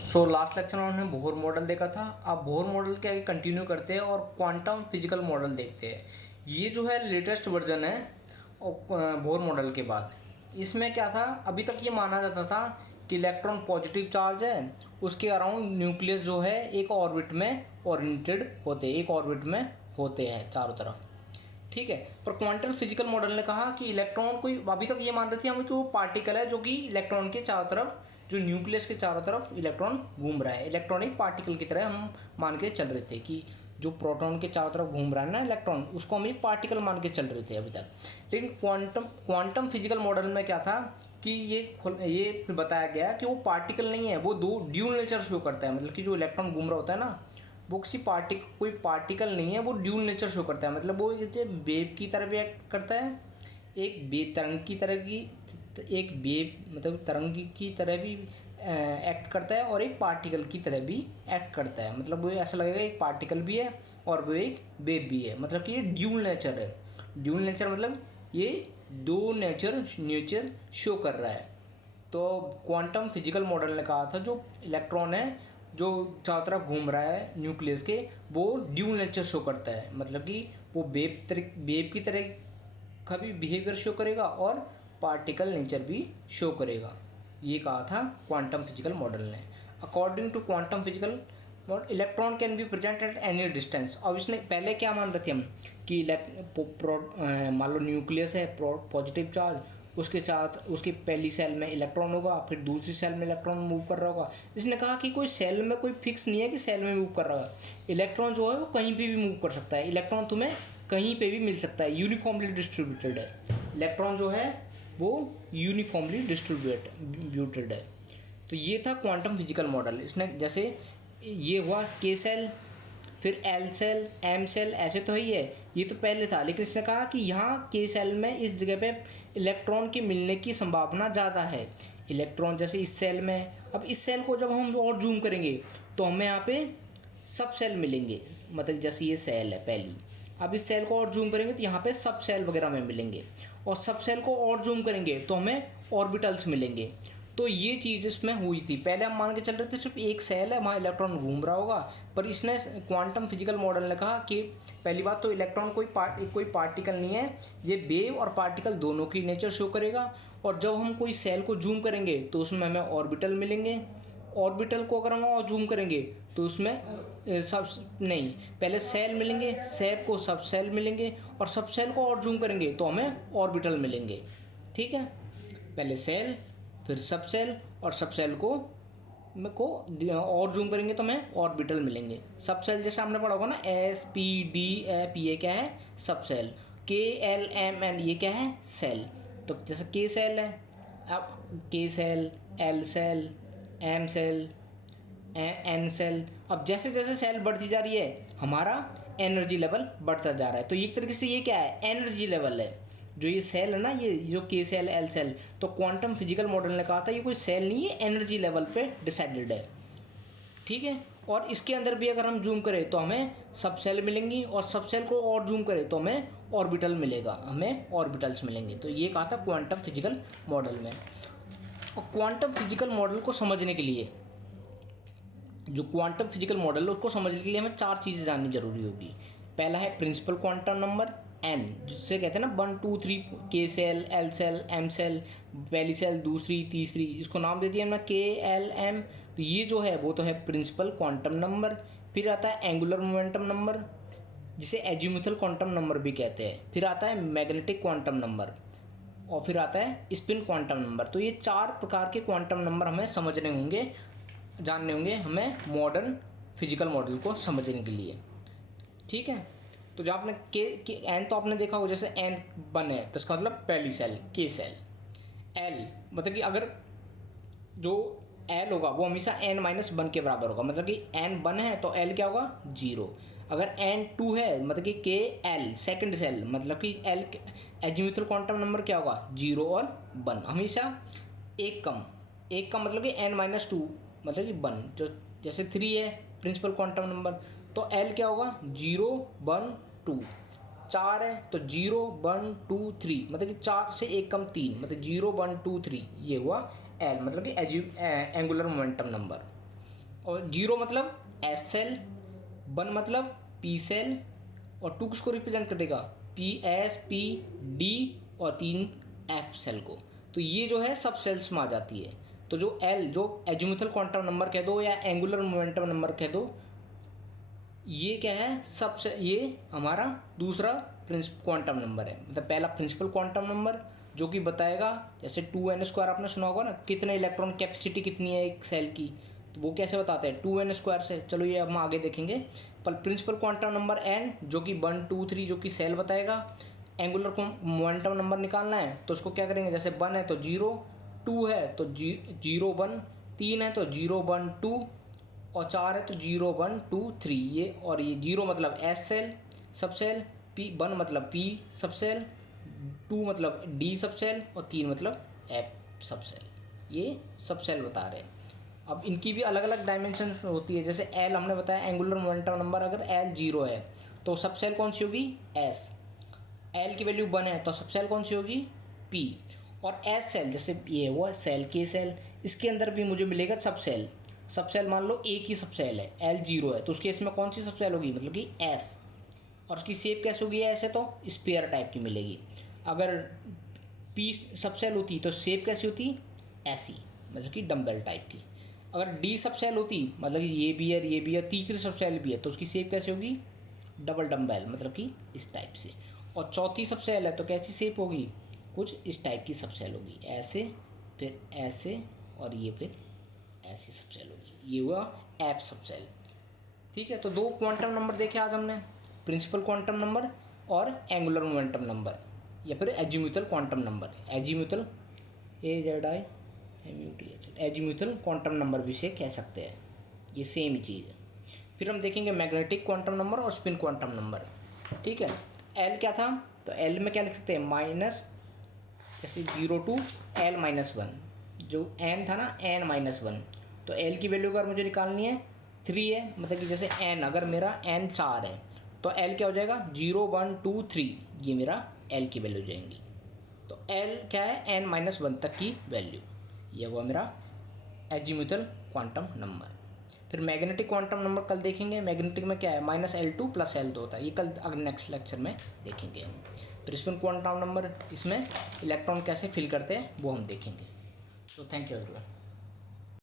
Last lecture में हमने Bohr model देखा था। अब बोहर मॉडल के आगे कंटिन्यू करते हैं और क्वांटम फिजिकल मॉडल देखते हैं। ये जो है लेटेस्ट वर्जन है बोहर मॉडल के बाद। इसमें क्या था, अभी तक ये माना जाता था कि इलेक्ट्रॉन पॉजिटिव चार्ज है, उसके अराउंड न्यूक्लियस जो है एक ऑर्बिट में ओरिएंटेड होते हैं, एक ऑर्बिट में होते हैं चारों तरफ। ठीक है, पर क्वांटम फिजिकल मॉडल ने कहा कि इलेक्ट्रॉन कोई, अभी तक ये मान रहे थे हम कि वो पार्टिकल है जो कि इलेक्ट्रॉन के चारों तरफ, जो न्यूक्लियस के चारों तरफ इलेक्ट्रॉन घूम रहा है, इलेक्ट्रॉन एक पार्टिकल की तरह हम मान के चल रहे थे कि जो प्रोटॉन के चारों तरफ घूम रहा है ना इलेक्ट्रॉन, उसको हम एक पार्टिकल मान के चल रहे थे अभी तक। लेकिन क्वांटम फिजिकल मॉडल में क्या था कि ये फिर बताया गया कि वो पार्टिकल नहीं है, वो दो ड्यूल नेचर शो करता है। मतलब कि जो इलेक्ट्रॉन घूम रहा होता है ना, वो किसी कोई पार्टिकल नहीं है, वो ड्यूल नेचर शो करता है। मतलब वो जैसे वेव की तरह भी एक्ट करता है, एक वेव तरंग की तरह की, एक वेव मतलब तरंग की तरह भी एक्ट करता है, और एक पार्टिकल की तरह भी एक्ट करता है। मतलब वो ऐसा लगेगा एक पार्टिकल भी है और वो एक वेव भी है। मतलब कि ये ड्यूल नेचर है। ड्यूल नेचर मतलब ये दो नेचर शो कर रहा है। तो क्वांटम फिजिकल मॉडल ने कहा था जो इलेक्ट्रॉन है जो चारों तरफ घूम रहा है न्यूक्लियस के, वो ड्यूल नेचर शो करता है। मतलब कि वो वेव की तरह का भी बिहेवियर शो करेगा और पार्टिकल नेचर भी शो करेगा। ये कहा था क्वांटम फिजिकल मॉडल ने। According to quantum physical model, electron can be present at any distance. अब इसने पहले क्या मान रहे थे हम कि मान लो न्यूक्लियस है, पॉजिटिव चार्ज, उसके साथ उसकी पहली सेल में इलेक्ट्रॉन होगा, फिर दूसरी सेल में इलेक्ट्रॉन मूव कर रहा होगा। इसने कहा कि कोई सेल में कोई फिक्स नहीं है कि सेल में मूव कर रहा है। इलेक्ट्रॉन जो है वो कहीं पे भी मूव कर सकता है, इलेक्ट्रॉन तुम्हें कहीं पे भी मिल सकता है, यूनिफॉर्मली डिस्ट्रीब्यूटेड है। इलेक्ट्रॉन जो है वो यूनिफॉर्मली डिस्ट्रीब्यूटेड है। तो ये था क्वांटम फिजिकल मॉडल। इसने जैसे ये हुआ के सेल, फिर एल सेल, एम सेल, ऐसे तो ही है, ये तो पहले था। लेकिन इसने कहा कि यहाँ के सेल में इस जगह पे इलेक्ट्रॉन के मिलने की संभावना ज़्यादा है। इलेक्ट्रॉन जैसे इस सेल में, अब इस सेल को जब हम और जूम करेंगे तो हमें यहाँ पे सब सेल मिलेंगे। मतलब जैसे ये सेल है पहली, अब इस सेल को और जूम करेंगे तो यहाँ पे सब सेल वगैरह में मिलेंगे, और सब सेल को और जूम करेंगे तो हमें ऑर्बिटल्स मिलेंगे। तो ये चीज़ इसमें हुई थी। पहले हम मान के चल रहे थे सिर्फ एक सेल है, वहाँ इलेक्ट्रॉन घूम रहा होगा, पर इसने क्वांटम फिजिकल मॉडल ने कहा कि पहली बात तो इलेक्ट्रॉन कोई पार्टिकल नहीं है, ये वेव और पार्टिकल दोनों की नेचर शो करेगा। और जब हम कोई सेल को जूम करेंगे तो उसमें हमें ऑर्बिटल मिलेंगे। ऑर्बिटल को अगर हम और जूम करेंगे तो उसमें सब नहीं, पहले सेल मिलेंगे, सेल को सब सेल मिलेंगे, और सब सेल को और जूम करेंगे तो हमें ऑर्बिटल मिलेंगे। ठीक है, पहले सेल, फिर सब सेल, और सब सेल को और जूम करेंगे तो हमें ऑर्बिटल मिलेंगे। सब सेल जैसे हमने पढ़ा होगा ना, एस पी डी एफ, ये क्या है सब सेल, के एल एम एन ये क्या है सेल। तो जैसे के सेल है, अब K shell, L shell, M shell, N shell. अब जैसे जैसे सेल बढ़ती जा रही है हमारा एनर्जी लेवल बढ़ता जा रहा है। तो एक तरीके से ये क्या है, एनर्जी लेवल है। जो ये सेल है ना, ये जो के सेल, एल सेल, तो क्वांटम फिजिकल मॉडल ने कहा था ये कोई सेल नहीं है, एनर्जी लेवल पे डिसाइडेड है। ठीक है, और इसके अंदर भी अगर हम जूम करें तो हमें सब सेल मिलेंगी, और सब सेल को और जूम करें तो हमें ऑर्बिटल मिलेगा, हमें ऑर्बिटल्स मिलेंगे। तो ये कहा था क्वांटम फिजिकल मॉडल में। और क्वांटम फिजिकल मॉडल को समझने के लिए, जो क्वांटम फिजिकल मॉडल है उसको समझने के लिए हमें चार चीज़ें जाननी जरूरी होगी। पहला है प्रिंसिपल क्वांटम नंबर एन, जिससे कहते हैं ना 1 2 3, K shell, L shell, M shell, पहली सेल, दूसरी, तीसरी, इसको नाम दे दिया हमने के एल एम। तो ये जो है वो तो है प्रिंसिपल क्वांटम नंबर। फिर आता है एंगुलर मोमेंटम नंबर, जिसे एजीमुथल क्वांटम नंबर भी कहते हैं। फिर आता है मैग्नेटिक क्वांटम नंबर, और फिर आता है स्पिन क्वांटम नंबर। तो ये चार प्रकार के क्वांटम नंबर हमें समझने होंगे, जानने होंगे हमें मॉडर्न फिजिकल मॉडल को समझने के लिए। ठीक है, तो जब आपने के एन तो आपने देखा हो, जैसे एन 1 है तो इसका मतलब पहली सेल के सेल। एल मतलब कि अगर जो एल होगा वो हमेशा n-1 के बराबर होगा। मतलब कि एन 1 है तो एल क्या होगा 0। अगर एन 2 है मतलब कि के एल सेकेंड सेल, मतलब कि एल एजीमुथल क्वांटम नंबर क्या होगा 0 और 1, हमेशा एक कम। एक का मतलब कि n-2 मतलब कि 1। जो जैसे 3 है प्रिंसिपल क्वांटम नंबर, तो एल क्या होगा 0 1 2। 4 है तो 0 1 2 3, मतलब कि 4 से एक कम 3, मतलब 0 1 2 3, ये हुआ एल, मतलब कि एंगुलर मोमेंटम नंबर। और 0 मतलब एस सेल, 1 मतलब पी सेल, और 2 किसको रिप्रेजेंट करेगा, पी एस, पी डी, और 3 एफ सेल को। तो ये जो है सब सेल्स में आ जाती है। तो जो एल, जो एजीमुथल क्वांटम नंबर कह दो या एंगुलर मोमेंटम नंबर कह दो, ये क्या है, सबसे ये हमारा दूसरा क्वांटम नंबर है। मतलब पहला प्रिंसिपल क्वांटम नंबर जो कि बताएगा, जैसे 2n² आपने सुना होगा ना, कितने इलेक्ट्रॉन कैपेसिटी कितनी है एक सेल की, तो वो कैसे बताते हैं, 2n² से। चलो ये हम आगे देखेंगे। पर प्रिंसिपल क्वांटम नंबर n जो कि 1 2 3 जो कि सेल बताएगा। एंगुलर मोमेंटम नंबर निकालना है तो उसको क्या करेंगे, जैसे 1 है तो 0, 2 है तो 0 1, 3 है तो 0 1 2, और 4 है तो 0 1 2 3। ये और ये 0 मतलब एस सेल सब सेल, पी 1 मतलब पी सब सेल, 2 मतलब डी सब सेल, और 3 मतलब एफ सब सेल। ये सब सेल बता रहे हैं। अब इनकी भी अलग अलग डायमेंशन होती है। जैसे एल हमने बताया एंगुलर मोमेंटम नंबर, अगर एल 0 है तो सब सेल कौन सी होगी, एस। एल की वैल्यू 1 है तो सब सेल कौन सी होगी, पी। और एस सेल, जैसे ये हुआ सेल के सेल, इसके अंदर भी मुझे मिलेगा सब सेल। सब सेल मान लो एक ही सब सेल है, एल 0 है तो उसके इसमें कौन सी सब सेल होगी, मतलब कि एस। और उसकी शेप कैसे होगी, ऐसे तो स्पेयर टाइप की मिलेगी। अगर पी सब सेल होती तो शेप कैसी होती, ऐसी, मतलब कि डम्बल टाइप की। अगर डी सब सेल होती, मतलब कि ये भी है ये भी है, तीसरी सब सेल भी है, तो उसकी शेप कैसे होगी, डबल डम्बल, मतलब कि इस टाइप से। और चौथी सब सेल है तो कैसी शेप होगी, कुछ इस टाइप की सब सेल होगी, ऐसे, फिर ऐसे, और ये फिर ऐसी सब सेल होगी। ये हुआ एफ सब सेल। ठीक है, तो 2 क्वांटम नंबर देखे आज हमने, प्रिंसिपल क्वांटम नंबर और एंगुलर मोमेंटम नंबर, या फिर azimuthal quantum number. Azimuthal azimuthal quantum number भी से कह सकते हैं, ये सेम ही चीज़ है। फिर हम देखेंगे मैग्नेटिक क्वांटम नंबर और स्पिन क्वांटम नंबर। ठीक है, एल क्या था, तो एल में क्या लिख सकते हैं, माइनस, जैसे 0 to l-1, जो n था ना n-1, तो l की वैल्यू अगर मुझे निकालनी है 3 है, मतलब कि जैसे n, अगर मेरा n 4 है तो l क्या हो जाएगा, 0 1 2 3, ये मेरा l की वैल्यू जाएंगी। तो l क्या है, n-1 तक की वैल्यू, ये हुआ मेरा एजीम्यूथल क्वांटम नंबर। फिर मैग्नेटिक क्वांटम नंबर कल देखेंगे। मैग्नेटिक में क्या है, -L2 + L2 होता है, ये कल अगर नेक्स्ट लेक्चर में देखेंगे हम। फिर स्पिन क्वांटम नंबर, इसमें इलेक्ट्रॉन कैसे फिल करते हैं वो हम देखेंगे। तो थैंक यू एवरीवन।